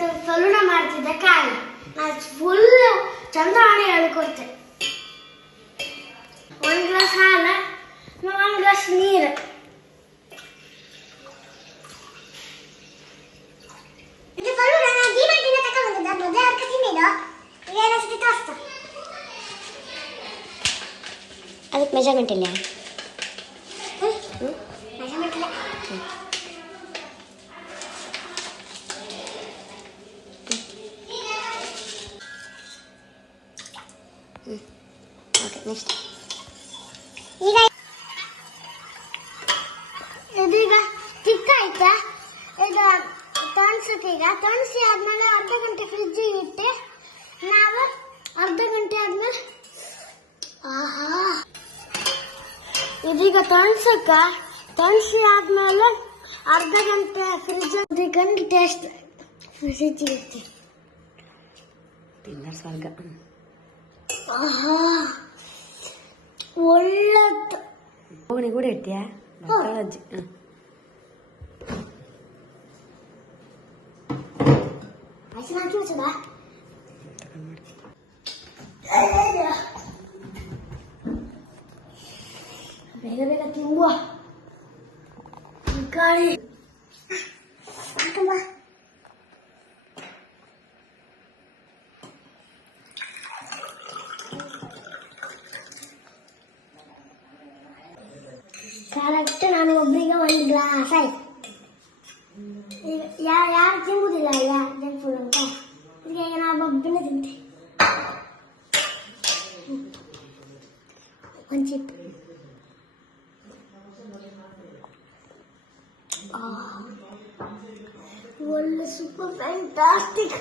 ಇವತ್ತು ಸಲೂನ ಮಾಡ್ತಿದ್ದೆ ಕಾಯಿ ನಾನು ಫುಲ್ ಚಂದ್ರವಾಣಿ ಹೇಳ್ಕೊಡ್ತೆ. 1 ಗ್ಲಾಸ್ ಹಾಲು 1 ಗ್ಲಾಸ್ ನೀರು. ಅದಕ್ಕೆ ಮೆಜರ್ಮೆಂಟ್ ಇಲ್ಲ. ಓಕೆ ನೆಕ್ಸ್ಟ್ ಇದೀಗ ತಿಕ್ಕಾಯ್ತಾ ಈಗ ತಣಿಸಕ್ಕೆ. ಈಗ ತಣಿಸಿ ಆದ್ಮೇಲೆ ಅರ್ಧ ಗಂಟೆ ಫ್ರಿಜ್ಜಿಗೆ ಇಟ್ಟೆ ನಾವು. ಅರ್ಧ ಗಂಟೆ ಆದ್ಮೇಲೆ ಇದೀಗ ತಣಿಸಿ ಆದ್ಮೇಲೆ ಅರ್ಧ ಗಂಟೆ ಫ್ರಿಜ್ ಕಂಡು ಟೇಸ್ಟ್ ಫ್ರಿಜ್ಜಿಗೆ ಇರ್ತೀವಿ. ತಿನ್ನರ್ ಸ್ವರ್ಗ. ಒಳ್ಳೆದು. ಹೋಗಣಿ ಕೂಡ ಇರ್ತೀಯಾ ಅಜ್ಜಿ? ಬೇಗ ಬೇಗ ತಿಂಬುವ ಗಾಳಿ. ಕರೆಕ್ಟ್ ನಾನು ಒಬ್ಬರಿಗೆ 1 ಗ್ಲಾಸ್ ಆಯ್ತು. ಯಾರು ತಿಂಬುದಿಲ್ಲ ಈಗ ಜಂಕ್ ಫುಡ್ ಅಂತ. ಈಗ ನಾವು ಒಬ್ಬನೇ ತಿಂತೀವಿ. ಒಂದು ಚಿಪ್ ಒಳ್ಳೆ ಸೂಪರ್ ಫ್ಯಾಂಟಾಸ್ಟಿಕ್.